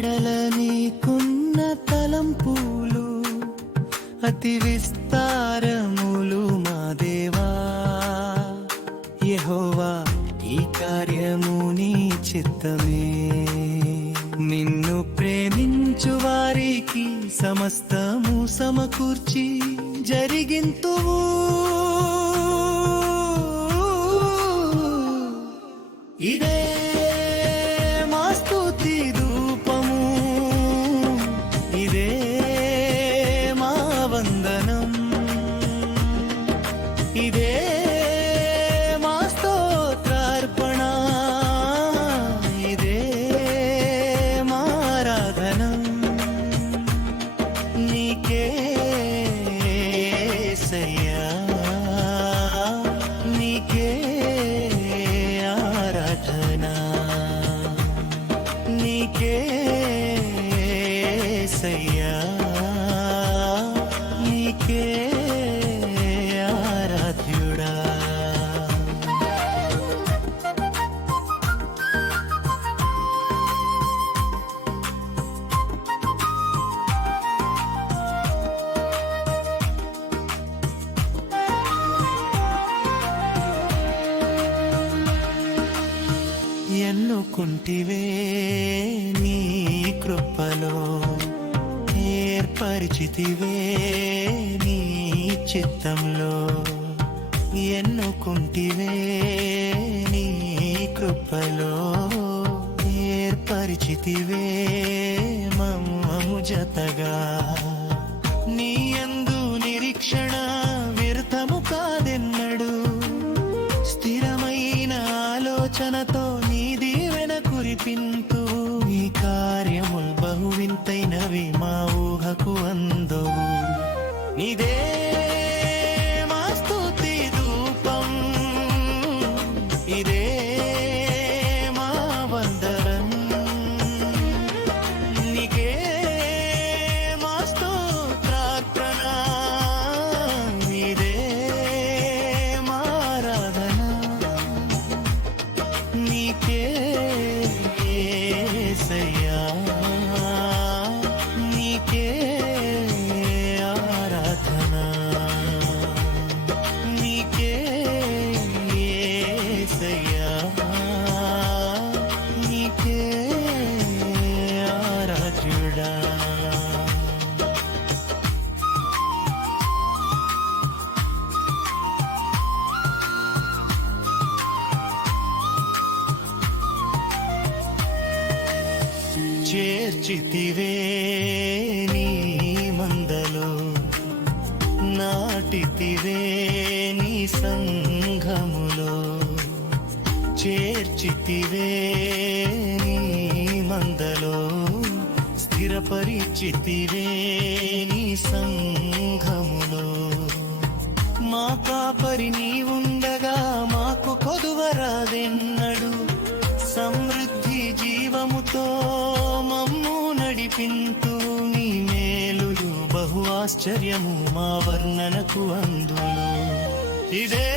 ఎడల నీకున్న తలంపులు అతి విస్తారములు మా దేవా. యెహోవా, ఈ కార్యము నీ చిత్తమే. నిన్ను ప్రేమించు వారికి సమస్తము సమకూర్చి జరిగింతువు. ఇదే మా స్తుతి ధూపము, ఇదే మా వందనం, ఇదే మా స్తోత్రార్పణ, ఇదే మా ఆరాధనం. నీకే యేసయ్యా, నీకే ఆరాధనా, నీకే యేసయ్యా, నీకే ఆరాధ్యుడా. ఎన్నుకుంటివే నీ కృపలో, ఏర్పరిచితివే నీ చిత్తంలో. ఎన్నుకుంటివే నీ కృపలో, ఏర్పరిచితివే మమ్ము జతగా. నీ యందు నిరీక్షణ వ్యర్థము కాదెన్నడు, స్థిరమైన ఆలోచనతో నీ దీవెన కురిపింతు. నీ కార్యములు బహు వింతైనవి, మా ఊహకు అందవు. నీదే మా స్తుతి ధూపం, ఇదే మా వందనం, నీకే మా స్తోత్రార్పణ, ఇదే మా ఆరాధన. నీకే యేసయ్యా, నీకే ఆరాధన, నీకే యేసయ్యా, నీకే ఆరాధ్యుడా. చేర్చితివే నీ మందలో, నాటితివే నీ సంఘములో. చేర్చితివే నీ మందలో, స్థిరపరిచితివే నీ సంఘములో. మా కాపరి నీవుండగా మాకు కొదువరాదెన్నడు, సమృద్ధి జీవముతో మమ్ము నడిపింతు. నీ మేలులు బహు ఆశ్చర్యము, మా వర్ణనకు అందులు. ఇదే